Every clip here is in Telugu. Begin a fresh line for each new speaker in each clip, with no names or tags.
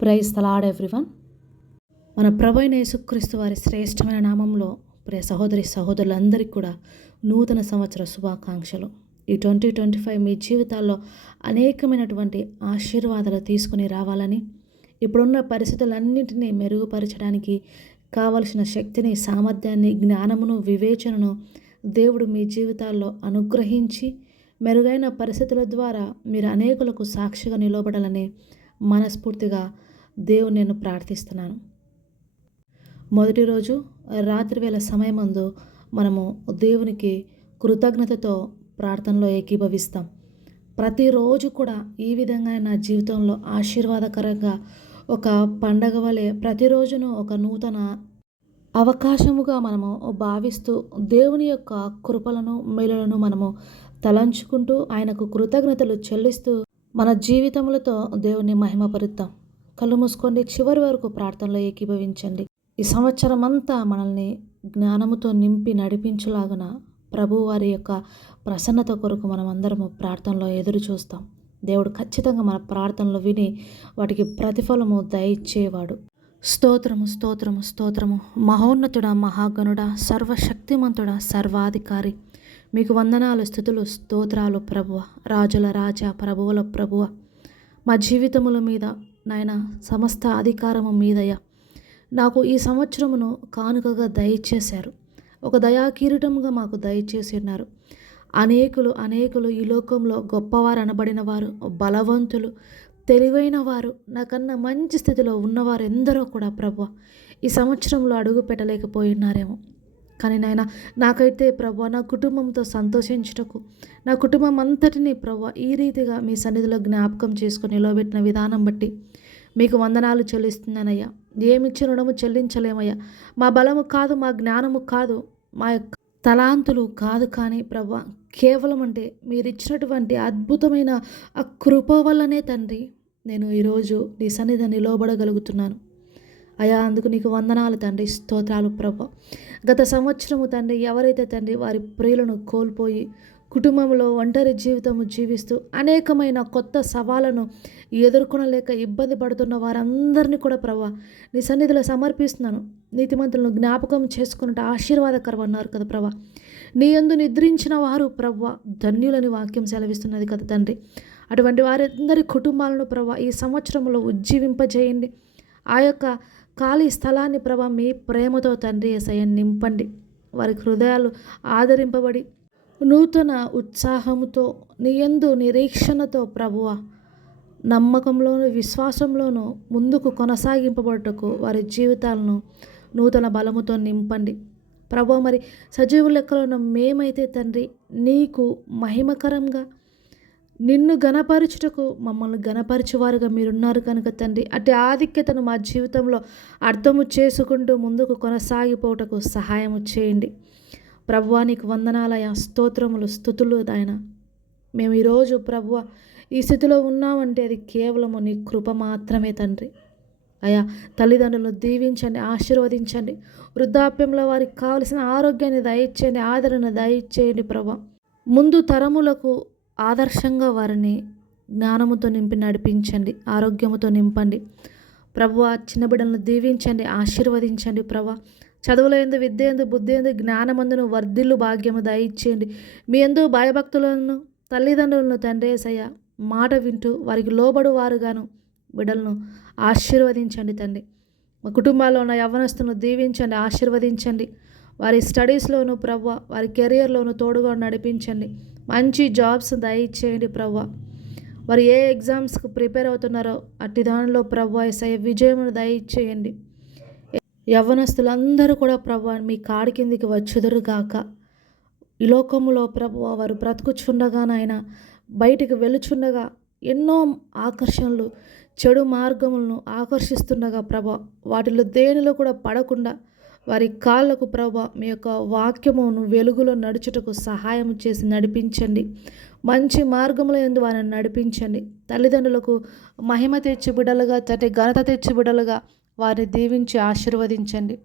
ప్రైజ్ తలాడ్ ఎవ్రీవన్ మన ప్రభైన యేసుక్రీస్తు వారి శ్రేష్టమైన నామంలో ప్రియ సహోదరి సహోదరులందరికీ కూడా నూతన సంవత్సర శుభాకాంక్షలు. ఈ ట్వంటీ ట్వంటీ ఫైవ్ మీ జీవితాల్లో అనేకమైనటువంటి ఆశీర్వాదాలు తీసుకుని రావాలని ఇప్పుడున్న పరిస్థితులన్నింటినీ మెరుగుపరచడానికి కావలసిన శక్తిని సామర్థ్యాన్ని జ్ఞానమును వివేచనను దేవుడు మీ జీవితాల్లో అనుగ్రహించి మెరుగైన పరిస్థితుల ద్వారా మీరు అనేకులకు సాక్షిగా నిలబడాలని మనస్ఫూర్తిగా దేవుని నేను ప్రార్థిస్తున్నాను. మొదటి రోజు రాత్రి వేళ సమయమందు మనము దేవునికి కృతజ్ఞతతో ప్రార్థనలో ఏకీభవిస్తాం. ప్రతిరోజు కూడా ఈ విధంగా నా జీవితంలో ఆశీర్వాదకరంగా ఒక పండగ వలె ప్రతిరోజును ఒక నూతన అవకాశముగా మనము భావిస్తూ దేవుని యొక్క కృపలను మేలులను మనము తలంచుకుంటూ ఆయనకు కృతజ్ఞతలు చెల్లిస్తూ మన జీవితములతో దేవుని మహిమపరుద్దాం. కళ్ళు మూసుకోండి చివరి వరకు ప్రార్థనలో ఏకీభవించండి. ఈ సంవత్సరం అంతా మనల్ని జ్ఞానముతో నింపి నడిపించులాగున ప్రభు వారి యొక్క ప్రసన్నత కొరకు మనం అందరము ప్రార్థనలో ఎదురు చూస్తాం. దేవుడు ఖచ్చితంగా మన ప్రార్థనలు విని వాటికి ప్రతిఫలము దయచేవాడు. స్తోత్రము స్తోత్రము స్తోత్రము. మహోన్నతుడ మహాగణుడ సర్వశక్తిమంతుడ సర్వాధికారి. మీకు వందనాలు స్థుతులు స్తోత్రాలు ప్రభువ. రాజుల రాజా ప్రభువుల ప్రభువ. మా జీవితముల మీద నాయన సమస్త అధికారము మీదయ నాకు ఈ సంవత్సరమును కానుకగా దయచేశారు. ఒక దయాకిరీటముగా మాకు దయచేసి ఉన్నారు. అనేకులు అనేకులు ఈ లోకంలో గొప్పవారు అనబడిన వారు బలవంతులు తెలివైన వారు నాకన్నా మంచి స్థితిలో ఉన్నవారు ఎందరో కూడా ప్రభు ఈ సంవత్సరంలో అడుగు పెట్టలేకపోయినారేమో కానీ నాయన నాకైతే ప్రభు నా కుటుంబంతో సంతోషించుటకు నా కుటుంబం అంతటినీ ప్రభు ఈ రీతిగా మీ సన్నిధిలో జ్ఞాపకం చేసుకుని నిలబెట్టిన విధానం బట్టి మీకు వందనాలు చెల్లిస్తున్నానయ్యా. ఏమిచ్చి రుణము చెల్లించలేమయ్యా. మా బలము కాదు మా జ్ఞానము కాదు మా యొక్క తలాంతులు కాదు కానీ ప్రభు కేవలం అంటే మీరు ఇచ్చినటువంటి అద్భుతమైన ఆ కృప వల్లనే తండ్రి నేను ఈరోజు నీ సన్నిధి నిలవబడగలుగుతున్నాను. అయా అందుకు నీకు వందనాలు తండ్రి స్తోత్రాలు ప్రభ. గత సంవత్సరము తండ్రి ఎవరైతే తండ్రి వారి ప్రియులను కోల్పోయి కుటుంబంలో ఒంటరి జీవితము జీవిస్తూ అనేకమైన కొత్త సవాళ్ళను ఎదుర్కొనలేక ఇబ్బంది పడుతున్న వారందరినీ కూడా ప్రభా నీ సన్నిధిలో సమర్పిస్తున్నాను. నీతిమంతులను జ్ఞాపకం చేసుకున్నట్టు ఆశీర్వాదకరం అన్నారు కదా ప్రభా. నీ ఎందు నిద్రించిన వారు ప్రభ ధన్యులని వాక్యం సెలవిస్తున్నది కదా తండ్రి. అటువంటి వారందరి కుటుంబాలను ప్రభా ఈ సంవత్సరంలో ఉజ్జీవింపజేయండి. ఆ యొక్క ఖాళీ స్థలాన్ని ప్రభా మీ ప్రేమతో తండ్రి ఎసయ్య నింపండి. వారి హృదయాలు ఆదరింపబడి నూతన ఉత్సాహముతో నీ యందు నిరీక్షణతో ప్రభువ నమ్మకంలోను విశ్వాసంలోనూ ముందుకు కొనసాగింపబడటకు వారి జీవితాలను నూతన బలముతో నింపండి. ప్రభు మరి సజీవు లెక్కలో ఉన్న మేమైతే తండ్రి నీకు మహిమకరంగా నిన్ను గణపరచుటకు మమ్మల్ని గణపరచువారుగా మీరున్నారు కనుక తండ్రి. అటు ఆధిక్యతను మా జీవితంలో అర్థము చేసుకుంటూ ముందుకు కొనసాగిపోవటకు సహాయము చేయండి. ప్రభువానికి వందనాలయ స్తోత్రములు స్థుతులు ఆయన మేము ఈరోజు ప్రభువ ఈ స్థితిలో ఉన్నామంటే అది కేవలము నీ కృప మాత్రమే తండ్రి. అయా తల్లిదండ్రులను దీవించండి ఆశీర్వదించండి. వృద్ధాప్యంలో వారికి కావలసిన ఆరోగ్యాన్ని దయచేయండి ఆదరణ దయచేయండి ప్రభా ముందు తరములకు ఆదర్శంగా వారిని జ్ఞానముతో నింపి నడిపించండి ఆరోగ్యముతో నింపండి. ప్రభు చిన్న బిడ్డలను దీవించండి ఆశీర్వదించండి ప్రభా. చదువుల ఎందు విద్య ఎందు బుద్ధి ఎందు జ్ఞానమందును వర్ధిల్లు భాగ్యము దయచేయండి. మీ ఎందు భయభక్తులను తల్లిదండ్రులను తండ్రేసయ్య మాట వింటూ వారికి లోబడు వారుగాను బిడ్డలను ఆశీర్వదించండి తండ్రి. మా కుటుంబాల్లో ఉన్న యవ్వనస్తులను దీవించండి ఆశీర్వదించండి. వారి స్టడీస్లోను ప్రవ్వ వారి కెరియర్లోను తోడుగా నడిపించండి. మంచి జాబ్స్ దయచేయండి ప్రవ్వ. వారు ఏ ఎగ్జామ్స్కి ప్రిపేర్ అవుతున్నారో అట్టి దానిలో ప్రవ్వ ఎస్ఐ విజయమును దయచేయండి. యవ్వనస్తులందరూ కూడా ప్రభు మీ కాడి కిందికి వచ్చుదురుగాక ఈ లోకములో ప్రభు వారు బ్రతుకుచుండగానైనా బయటికి వెలుచుండగా ఎన్నో ఆకర్షణలు చెడు మార్గములను ఆకర్షిస్తుండగా ప్రభ వాటిలో దేనిలో కూడా పడకుండా వారి కాళ్ళకు ప్రభ మీ యొక్క వాక్యమును వెలుగులో నడుచుటకు సహాయం చేసి నడిపించండి. మంచి మార్గంలో ఎందు వారిని నడిపించండి. తల్లిదండ్రులకు మహిమ తెచ్చి బిడలుగా తండ్రి ఘనత తెచ్చి బిడలుగా వారిని దీవించి ఆశీర్వదించండి.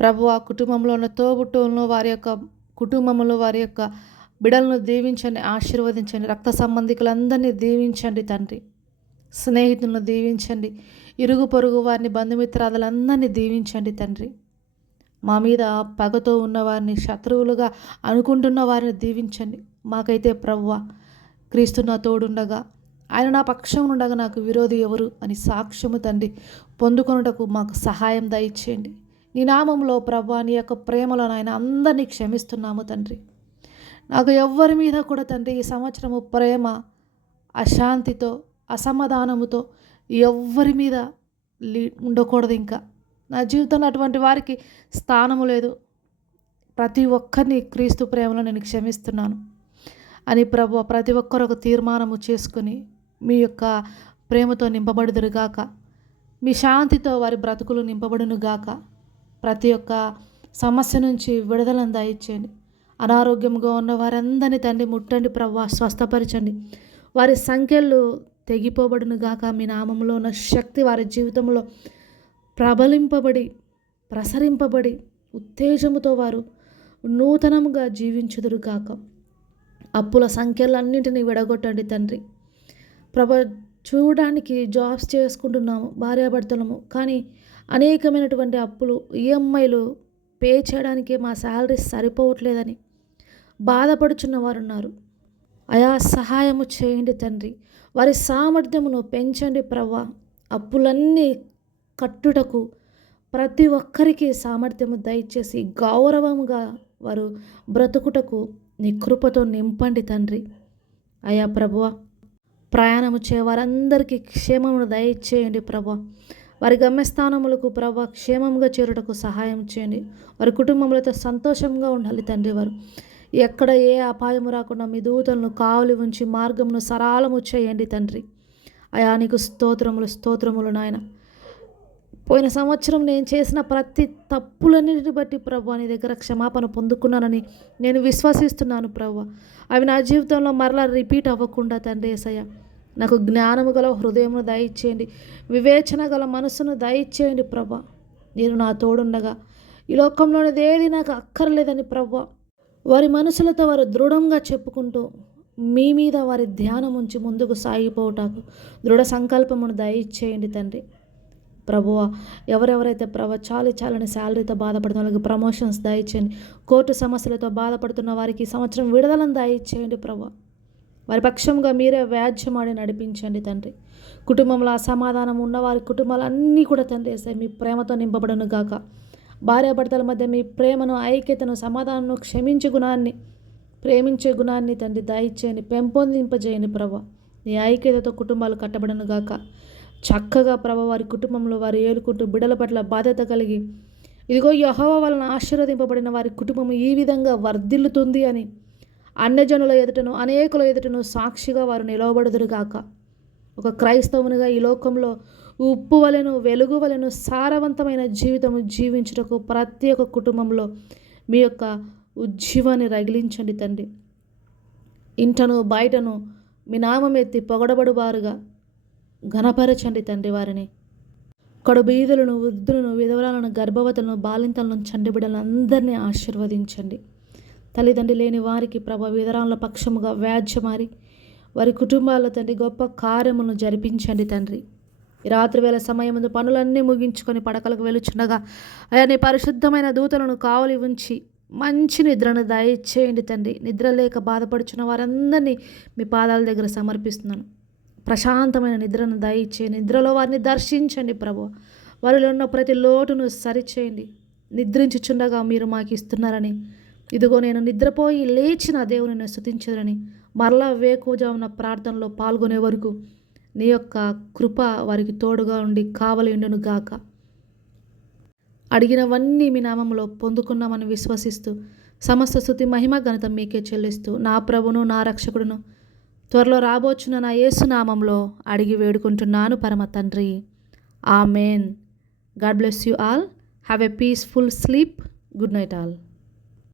ప్రభు ఆ కుటుంబంలో ఉన్న తోబుట్టులను వారి యొక్క కుటుంబంలో వారి యొక్క బిడలను దీవించండి ఆశీర్వదించండి. రక్త సంబంధికులందరినీ దీవించండి తండ్రి. స్నేహితులను దీవించండి. ఇరుగు పొరుగు వారిని బంధుమిత్రాదులందరినీ దీవించండి తండ్రి. మా మీద పగతో ఉన్నవారిని శత్రువులుగా అనుకుంటున్న వారిని దీవించండి. మాకైతే ప్రవ్వ క్రీస్తు నా తోడుండగా. ఆయన నా పక్షం ఉండగా నాకు విరోధి ఎవరు అని సాక్ష్యము తండ్రి. పొందుకొనుటకు మాకు సహాయం దయచేయండి. నీ నామంలో ప్రభా నీ యొక్క ప్రేమలో నాయన అందరినీ క్షమిస్తున్నాము తండ్రి. నాకు ఎవ్వరి మీద కూడా తండ్రి ఈ సంవత్సరము ప్రేమ అశాంతితో అసమాధానముతో ఎవ్వరి మీద లీ ఉండకూడదు ఇంకా. నా జీవితంలో అటువంటి వారికి స్థానము లేదు. ప్రతి ఒక్కరిని క్రీస్తు ప్రేమలో నేను క్షమిస్తున్నాను అని ప్రభు ప్రతి ఒక్కరు ఒక తీర్మానము చేసుకుని మీ యొక్క ప్రేమతో నింపబడుదురుగాక. మీ శాంతితో వారి బ్రతుకులు నింపబడునుగాక. ప్రతి ఒక్క సమస్య నుంచి విడుదలను దయచేయండి. అనారోగ్యంగా ఉన్న వారందరినీ తండ్రి ముట్టండి ప్రవ్వా స్వస్థపరచండి. వారి సంఖ్యలు తెగిపోబడునుగాక మీ నామంలో ఉన్న శక్తి వారి జీవితంలో ప్రబలింపబడి ప్రసరింపబడి ఉత్తేజముతో వారు నూతనముగా జీవించుదురుగాక అప్పుల సంఖ్యలన్నింటినీ విడగొట్టండి తండ్రి. ప్రభ చూడడానికి జాబ్స్ చేసుకుంటున్నాము భార్యాభర్తలము. కానీ అనేకమైనటువంటి అప్పులు ఈఎంఐలు పే చేయడానికి మా శాలరీ సరిపోవట్లేదని బాధపడుచున్న వారు ఉన్నారు అయా సహాయము చేయండి తండ్రి. వారి సామర్థ్యమును పెంచండి ప్రవ్వా. అప్పులన్నీ కట్టుటకు ప్రతి ఒక్కరికి సామర్థ్యము దయచేసి గౌరవముగా వారు బ్రతుకుటకు నీ కృపతో నింపండి తండ్రి. అయా ప్రభువ ప్రయాణము చే వారందరికీ క్షేమమును దయచేయండి ప్రభా వారి గమ్యస్థానములకు ప్రభా క్షేమంగా చేరుటకు సహాయం చేయండి. వారి కుటుంబములతో సంతోషంగా ఉండాలి తండ్రి వారు. ఎక్కడ ఏ అపాయము రాకుండా మీ దూతలను కావలి ఉంచి మార్గమును సరాలము చేయండి తండ్రి. అయా నీకు స్తోత్రములు స్తోత్రములు నాయన. పోయిన సంవత్సరం నేను చేసిన ప్రతి తప్పులన్నిటిని బట్టి ప్రభు నీ దగ్గర క్షమాపణ పొందుకున్నానని నేను విశ్వసిస్తున్నాను ప్రభు అవి నా జీవితంలో మరలా రిపీట్ అవ్వకుండా తండ్రి ఏసయ్య నాకు జ్ఞానము గల హృదయమును దయచేయండి వివేచన గల మనసును దయచేయండి ప్రభ నేను నా తోడుండగా ఈ లోకంలోనిదేది నాకు అక్కర్లేదని ప్రభు వారి మనసులతో వారు దృఢంగా చెప్పుకుంటూ మీ మీద వారి ధ్యానం ఉంచి ముందుకు సాగిపోవటాకు. దృఢ సంకల్పమును దయచేయండి తండ్రి. ప్రభువ ఎవరెవరైతే ప్రభ చాలి చాలని శాలరీతో బాధపడుతున్న వాళ్ళకి ప్రమోషన్స్ దయచేయండి. కోర్టు సమస్యలతో బాధపడుతున్న వారికి సంవత్సరం విడుదలను దయచేయండి ప్రభు వారి పక్షంగా మీరే వ్యాజ్యమాడి నడిపించండి తండ్రి. కుటుంబంలో అసమాధానం ఉన్న వారి కుటుంబాలన్నీ కూడా తండ్రి వేస్తాయి మీ ప్రేమతో నింపబడను గాక భార్యాభర్తల మధ్య మీ ప్రేమను ఐక్యతను సమాధానం క్షమించే గుణాన్ని ప్రేమించే గుణాన్ని తండ్రి దయచేయండి పెంపొందింపజేయని ప్రభ. నీ ఐక్యతతో కుటుంబాలు కట్టబడను గాక. చక్కగా ప్రభ వారి కుటుంబంలో వారు ఏలుకుంటూ బిడల పట్ల బాధ్యత కలిగి ఇదిగో యహోవ వలన ఆశీర్వదింపబడిన వారి కుటుంబం ఈ విధంగా వర్ధిల్లుతుంది అని అన్యజనుల ఎదుటను అనేకుల ఎదుటను సాక్షిగా వారు నిలవబడుదురుగాక ఒక క్రైస్తవునిగా ఈ లోకంలో ఉప్పు వలెను వెలుగు వలెను సారవంతమైన జీవితము జీవించుటకు ప్రతి ఒక్క కుటుంబంలో మీ యొక్క ఉజ్జీవాన్ని రగిలించండి తండ్రి. ఇంటను బయటను మీ నామం ఎత్తి పొగడబడువారుగా ఘనపరచండి తండ్రి వారిని. కడు బీదులను వృద్ధులను విధవరాలను గర్భవతులను బాలింతలను చండిబిడలను అందరినీ ఆశీర్వదించండి. తల్లిదండ్రి లేని వారికి ప్రభ విధరాల పక్షముగా వ్యాజ్యమారి వారి కుటుంబాల తండ్రి గొప్ప కార్యములను జరిపించండి తండ్రి. రాత్రివేళ సమయముందు సమయం ముందు పనులన్నీ ముగించుకొని పడకలకు వెలుచుండగా అయా పరిశుద్ధమైన దూతలను కావలి ఉంచి మంచి నిద్రను దయచేయండి తండ్రి. నిద్ర లేక బాధపడుచున్న వారందరినీ మీ పాదాల దగ్గర సమర్పిస్తున్నాను. ప్రశాంతమైన నిద్రను దయచే నిద్రలో వారిని దర్శించండి ప్రభు వారిలో ఉన్న ప్రతి లోటును సరిచేయండి. నిద్రించుచుండగా మీరు మాకు ఇస్తున్నారని. ఇదిగో నేను నిద్రపోయి లేచిన దేవుని స్థుతించదని మరలా వేకుజామున ప్రార్థనలో పాల్గొనే వరకు నీ యొక్క కృప వారికి తోడుగా ఉండి కావలిండును గాక. అడిగినవన్నీ మీ నామంలో పొందుకున్నామని విశ్వసిస్తూ సమస్త స్థుతి మహిమ ఘనత మీకే చెల్లిస్తూ నా ప్రభును నా రక్షకుడును త్వరలో రాబోచున్న నా యేసునామంలో అడిగి వేడుకుంటున్నాను పరమ తండ్రి. Amen. God bless you all. Have a peaceful sleep. Good night all.